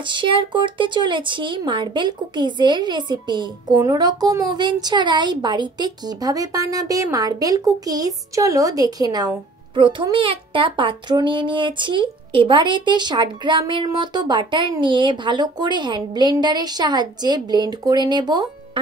আজ শেয়ার করতে চলেছি মার্বেল কুকিজের রেসিপি। কোনো রকম ওভেন ছাড়াই বাড়িতে কিভাবে বানাবে মার্বেল কুকিজ চলো দেখে নাও। প্রথমে একটা পাত্র নিয়ে নিয়েছি। এবার এতে 60 গ্রামের মতো বাটার নিয়ে ভালো করে হ্যান্ড ব্লেন্ডারের সাহায্যে ব্লেন্ড করে নেব।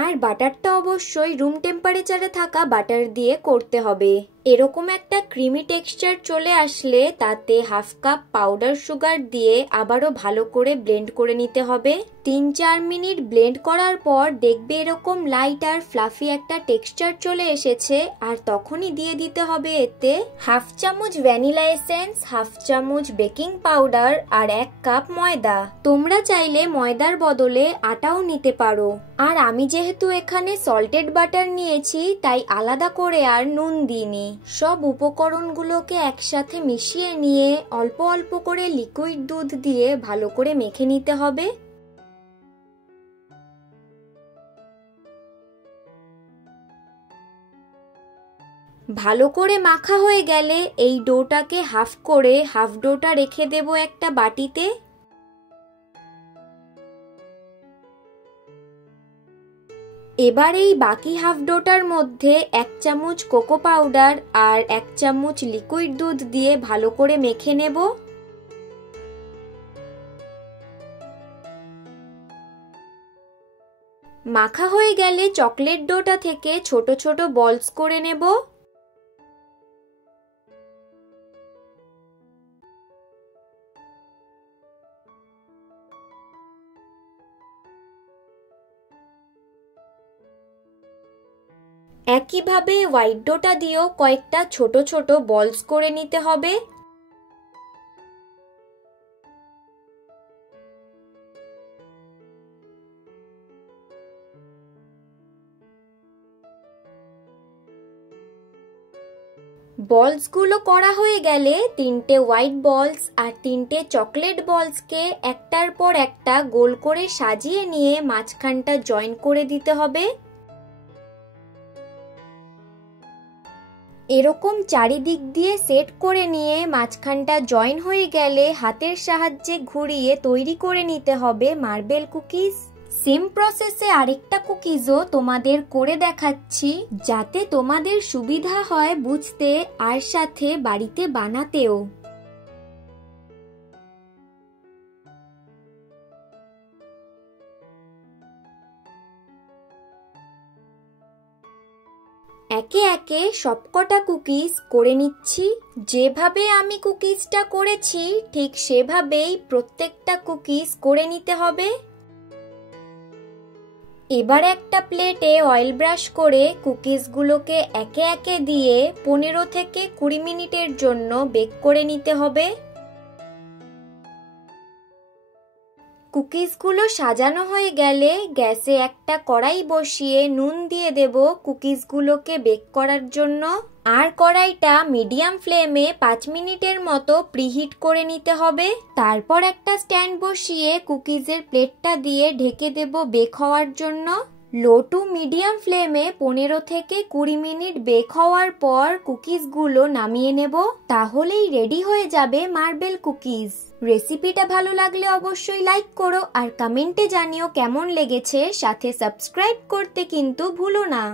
আর বাটারটা অবশ্যই রুম টেম্পারেচারে থাকা বাটার দিয়ে করতে হবে। এরকম একটা ক্রিমি টেক্সচার চলে আসলে তাতে হাফ কাপ পাউডার সুগার দিয়ে আবারও ভালো করে ব্লেন্ড করে নিতে হবে। 3-4 মিনিট ব্লেন্ড করার পর দেখবে এরকম লাইট আর ফ্লাফি একটা টেক্সচার চলে এসেছে। আর তখনই দিয়ে দিতে হবে এতে হাফ চামচ ভ্যানিলা এসেন্স, হাফ চামচ বেকিং পাউডার আর 1 কাপ ময়দা। তোমরা চাইলে ময়দার বদলে আটাও নিতে পারো। আর আমি যেহেতু এখানে সল্টেড বাটার নিয়েছি তাই আলাদা করে আর নুন দিইনি। সব উপকরণগুলোকে একসাথে মিশিয়ে নিয়ে অল্প অল্প করে লিকুইড দুধ দিয়ে ভালো করে মেখে নিতে হবে। ভালো করে মাখা হয়ে গেলে এই ডোটাকে হাফ করে হাফ ডোটা রেখে দেব একটা বাটিতে। এবার এই বাকি হাফ ডোটার মধ্যে 1 চামচ কোকো পাউডার আর 1 চামচ লিকুইড দুধ দিয়ে ভালো করে মেখে নেব। মাখা হয়ে গেলে চকলেট ডোটা থেকে ছোট ছোট বলস করে নেব। একইভাবে হোয়াইট ডোটা দিয়েও কয়েকটা ছোট ছোট বলস করে নিতে হবে। বলসগুলো করা হয়ে গেলে 3টে হোয়াইট বলস আর 3টে চকলেট বলসকে একটার পর একটা গোল করে সাজিয়ে নিয়ে মাঝখানটা জয়েন করে দিতে হবে। এরকম চারিদিক দিয়ে সেট করে নিয়ে মাঝখানটা জয়েন হয়ে গেলে হাতের সাহায্যে ঘুরিয়ে তৈরি করে নিতে হবে মার্বেল কুকিজ। সেম প্রসেসে আরেকটা কুকিজও তোমাদের করে দেখাচ্ছি যাতে তোমাদের সুবিধা হয় বুঝতে আর সাথে বাড়িতে বানাতেও। একে একে সবকটা কুকিজ করে নিচ্ছি। যেভাবে আমি কুকিজটা করেছি ঠিক সেভাবেই প্রত্যেকটা কুকিজ করে নিতে হবে। এবার একটা প্লেটে অয়েল ব্রাশ করে কুকিজগুলোকে একে একে দিয়ে 15 থেকে 20 মিনিটের জন্য বেক করে নিতে হবে। কুকিজগুলো সাজানো হয়ে গেলে গ্যাসে একটা কড়াই বসিয়ে নুন দিয়ে দেব কুকিজগুলোকে বেক করার জন্য। আর কড়াইটা মিডিয়াম ফ্লেমে 5 মিনিটের মতো প্রিহিট করে নিতে হবে। তারপর একটা স্ট্যান্ড বসিয়ে কুকিজের প্লেটটা দিয়ে ঢেকে দেব বেক হওয়ার জন্য। লো টু মিডিয়াম ফ্লেমে 15 থেকে 20 মিনিট বেক হওয়ার পর কুকিজগুলো নামিয়ে নেব। তাহলেই রেডি হয়ে যাবে মার্বেল কুকিজ। রেসিপিটা ভালো লাগলে অবশ্যই লাইক করো আর কমেন্টে জানিও কেমন লেগেছে। সাথে সাবস্ক্রাইব করতে কিন্তু ভুলো না।